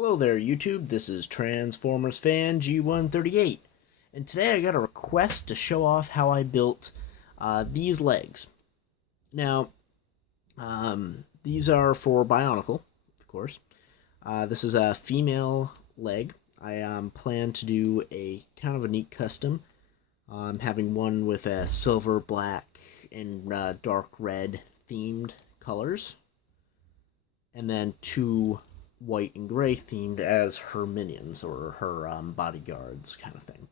Hello there, YouTube. This is Transformers fan G138, and today I got a request to show off how I built these legs. Now, these are for Bionicle, of course. This is a female leg. I plan to do a kind of a neat custom. Having one with a silver, black, and dark red themed colors, and then two white and gray themed as her minions or her bodyguards kind of thing.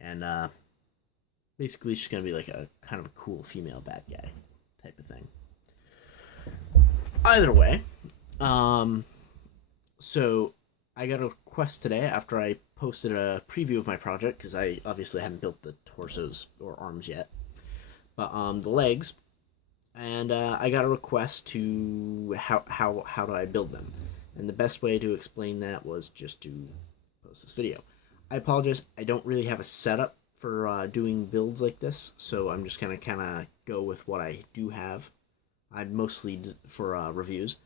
And basically she's going to be like a kind of a cool female bad guy type of thing. Either way, so I got a request today after I posted a preview of my project because I obviously haven't built the torsos or arms yet, but the legs, and I got a request to how do I build them, and the best way to explain that was just to post this video. I apologize, I don't really have a setup for doing builds like this, so I'm just gonna kind of go with what I do have. I'm mostly for reviews,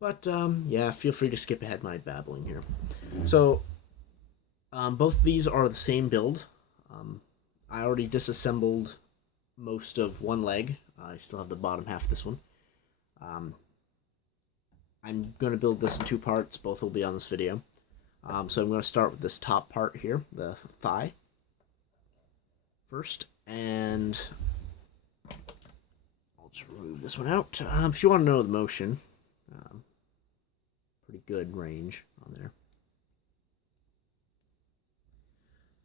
but yeah, feel free to skip ahead my babbling here. So both of these are the same build. I already disassembled most of one leg. I still have the bottom half of this one. I'm going to build this in two parts. Both will be on this video. So I'm going to start with this top part here, the thigh, first. And I'll just remove this one out. If you want to know the motion, pretty good range on there.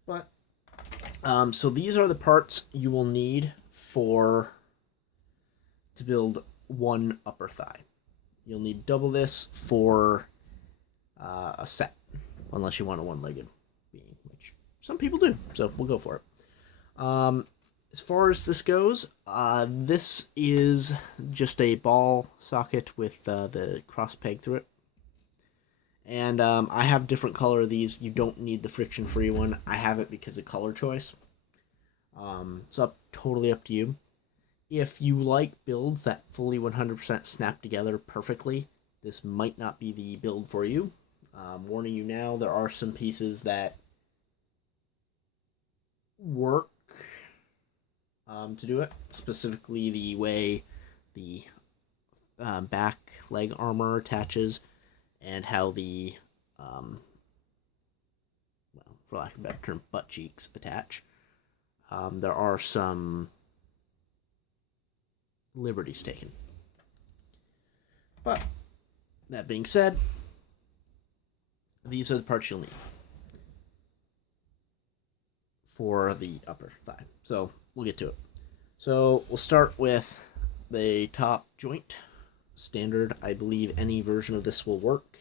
But so these are the parts you will need to build one upper thigh. You'll need double this for a set, unless you want a one-legged being, which some people do, so we'll go for it. As far as this goes, this is just a ball socket with the cross peg through it. And I have different color of these. You don't need the friction-free one. I have it because of color choice. It's totally up to you. If you like builds that fully 100% snap together perfectly, this might not be the build for you. Warning you now, there are some pieces that work to do it. Specifically the way the back leg armor attaches and how the, well, for lack of a better term, butt cheeks attach. There are some liberties taken. But that being said, these are the parts you'll need for the upper thigh. So we'll get to it. So we'll start with the top joint. Standard, I believe any version of this will work,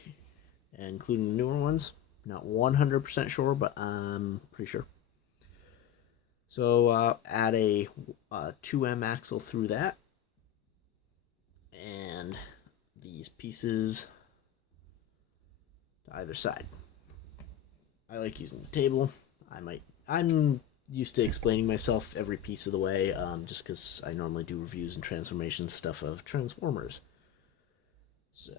including the newer ones. Not 100% sure, but I'm pretty sure. So add a 2M axle through that. And these pieces to either side. I like using the table. I'm used to explaining myself every piece of the way, just because I normally do reviews and transformation stuff of Transformers. So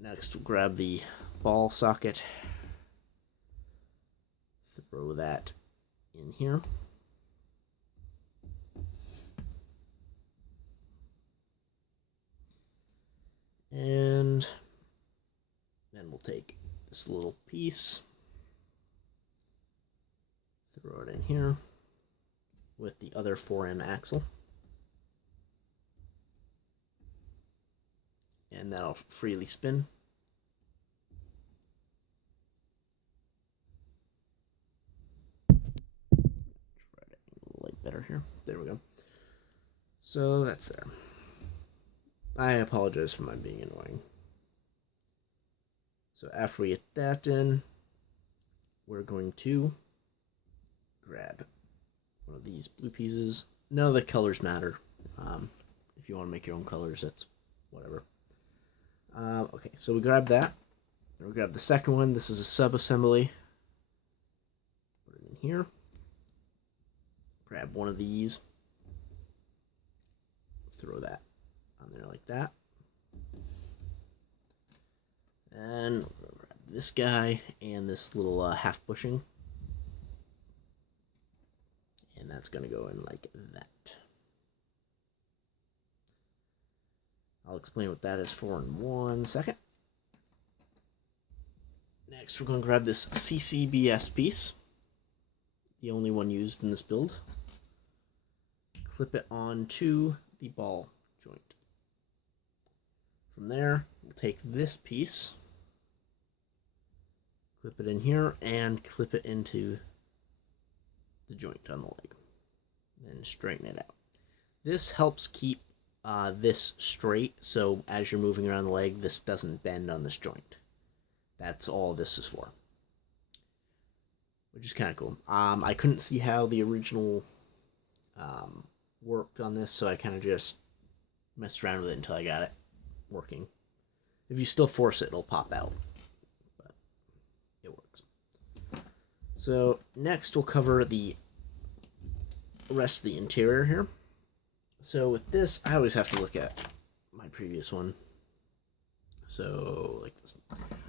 next we'll grab the ball socket, throw that in here. And then we'll take this little piece, throw it in here with the other 4M axle. And that'll freely spin. Try to angle the light better here. There we go. So that's there. I apologize for my being annoying. So after we get that in, we're going to grab one of these blue pieces. None of the colors matter. If you want to make your own colors, that's whatever. Okay, so we grab that. And we grab the second one. This is a sub-assembly. Put it in here. Grab one of these. Throw that on there like that. And we're gonna grab this guy and this little half bushing. And that's going to go in like that. I'll explain what that is for in 1 second. Next, we're going to grab this CCBS piece, the only one used in this build. Clip it onto the ball joint. From there, we'll take this piece, clip it in here, and clip it into the joint on the leg. Then straighten it out. This helps keep this straight, so as you're moving around the leg, this doesn't bend on this joint. That's all this is for, which is kind of cool. I couldn't see how the original worked on this, so I kind of just messed around with it until I got it working. If you still force it, it'll pop out, but it works. So next we'll cover the rest of the interior here. So with this, I always have to look at my previous one. So like this.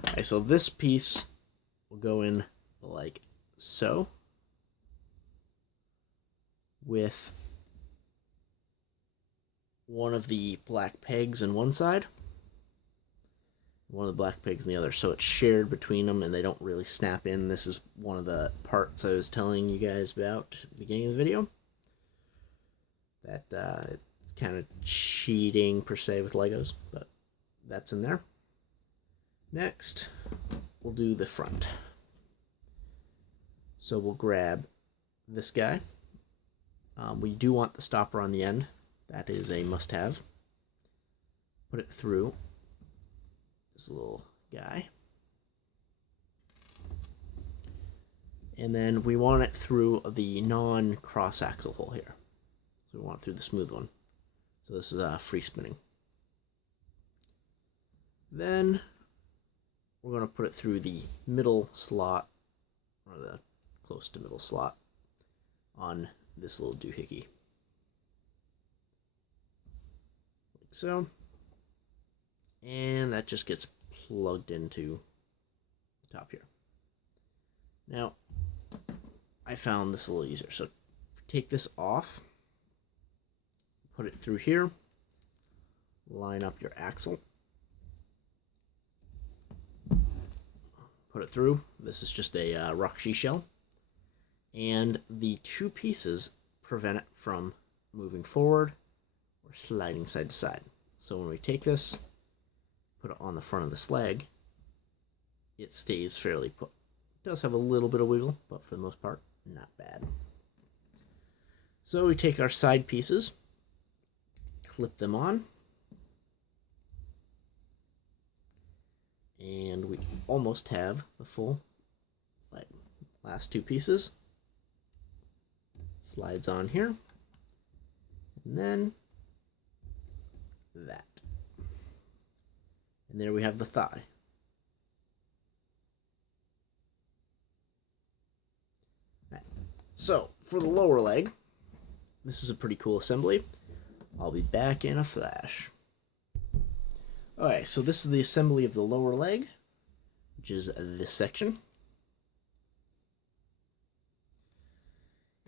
Okay, so this piece will go in like so, with one of the black pegs on one side, one of the black pegs on the other, so it's shared between them and they don't really snap in. This is one of the parts I was telling you guys about at the beginning of the video, that it's kind of cheating per se with Legos, but that's in there. Next, we'll do the front. So we'll grab this guy. We do want the stopper on the end. That is a must-have. Put it through this little guy. And then we want it through the non-cross axle hole here. So we want it through the smooth one. So this is free spinning. Then we're going to put it through the middle slot, or the close to middle slot, on this little doohickey. Like so. And that just gets plugged into the top here. Now, I found this a little easier. So take this off, put it through here, line up your axle, put it through. This is just a Roxy shell. And the two pieces prevent it from moving forward or sliding side to side. So when we take this, put it on the front of this leg, it stays fairly put. It does have a little bit of wiggle, but for the most part, not bad. So we take our side pieces, clip them on, and we almost have the full leg. Last two pieces, slides on here, and then that. And there we have the thigh. Right. So, for the lower leg, this is a pretty cool assembly. I'll be back in a flash. Alright, so this is the assembly of the lower leg, which is this section.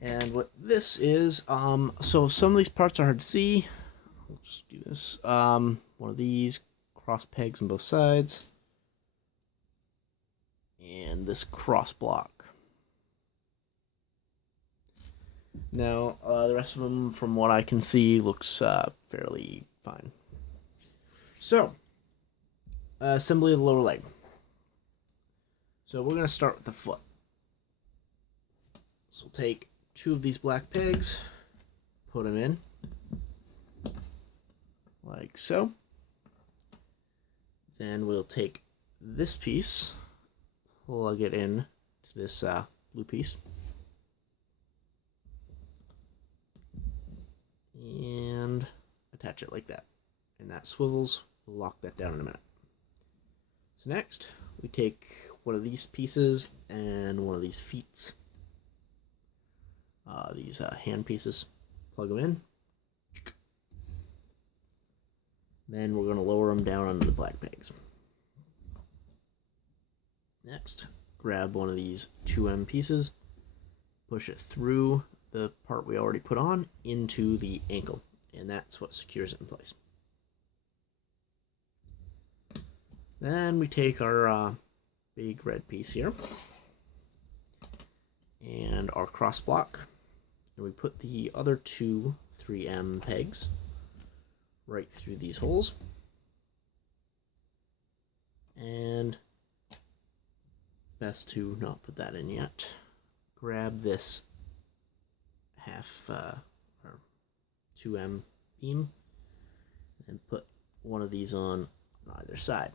And what this is, so some of these parts are hard to see. I'll just do this. One of these, cross pegs on both sides. And this cross block. Now, the rest of them, from what I can see, looks fairly fine. So, assembly of the lower leg. So we're going to start with the foot. So we'll take two of these black pegs, put them in, like so. Then we'll take this piece, plug it in to this blue piece, and attach it like that. And that swivels. We'll lock that down in a minute. So next, we take one of these pieces and one of these feet. These hand pieces, plug them in. Then we're going to lower them down onto the black pegs. Next, grab one of these 2M pieces, push it through the part we already put on into the ankle, and that's what secures it in place. Then we take our big red piece here and our cross block, and we put the other two 3M pegs right through these holes. And best to not put that in yet. Grab this half or 2M beam and put one of these on either side.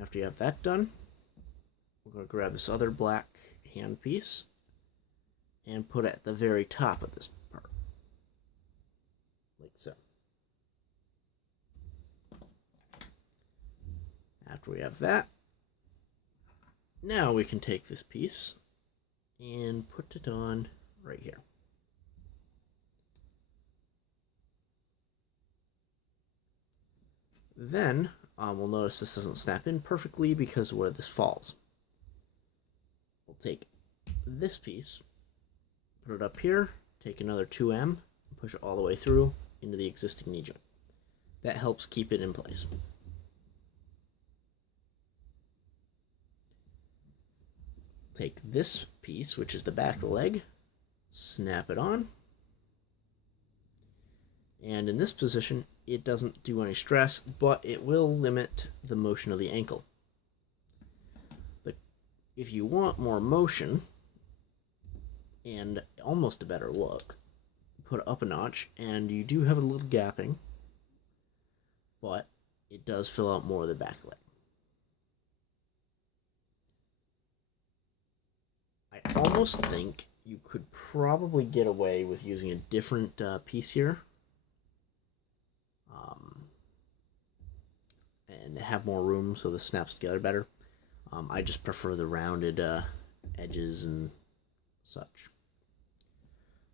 After you have that done, we're going to grab this other black hand piece and put it at the very top of this part, like so. After we have that, now we can take this piece and put it on right here. Then we'll notice this doesn't snap in perfectly because of where this falls. We'll take this piece, put it up here, take another 2M, and push it all the way through into the existing knee joint. That helps keep it in place. Take this piece, which is the back of the leg, snap it on. And in this position, it doesn't do any stress, but it will limit the motion of the ankle. But if you want more motion and almost a better look, put it up a notch, and you do have a little gapping, but it does fill out more of the back leg. I almost think you could probably get away with using a different piece here. And have more room so this snaps together better. I just prefer the rounded edges and such.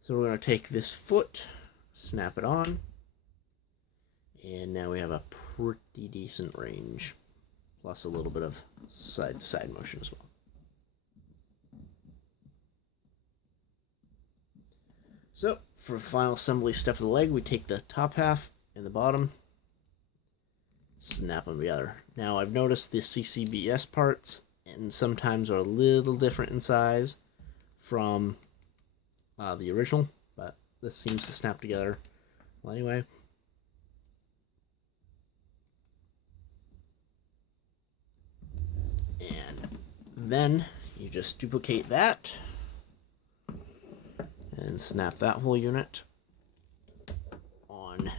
So we're going to take this foot, snap it on, and now we have a pretty decent range, plus a little bit of side-to-side motion as well. So for the final assembly step of the leg, we take the top half and the bottom, snap them together. Now I've noticed the CCBS parts and sometimes are a little different in size from the original, but this seems to snap together well anyway. And then you just duplicate that and snap that whole unit on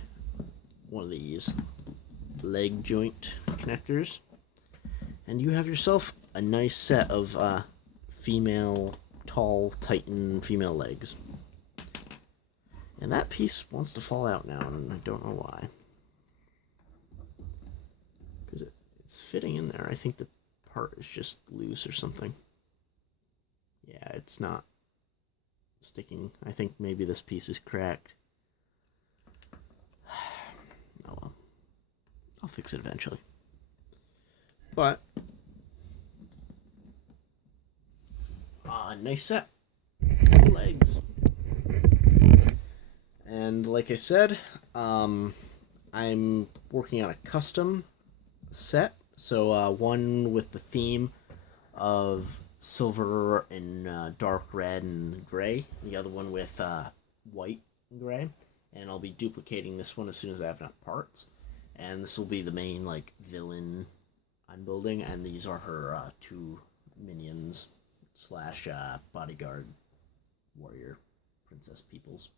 one of these leg joint connectors, and you have yourself a nice set of female tall Titan female legs. And that piece wants to fall out now, and I don't know why, because it's fitting in there. I think the part is just loose or something. Yeah, it's not sticking. I think maybe this piece is cracked. Oh well. I'll fix it eventually. But nice set. Legs. And like I said, I'm working on a custom set. So one with the theme of silver and dark red and gray. The other one with white and gray. And I'll be duplicating this one as soon as I have enough parts. And this will be the main like villain I'm building. And these are her two minions slash bodyguard warrior princess peoples.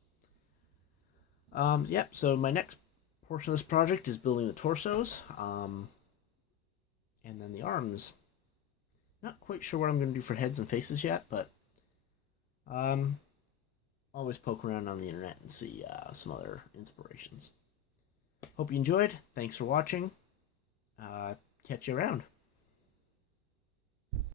Yep, so my next portion of this project is building the torsos. And then the arms. Not quite sure what I'm going to do for heads and faces yet, but always poke around on the internet and see some other inspirations. Hope you enjoyed. Thanks for watching. Catch you around.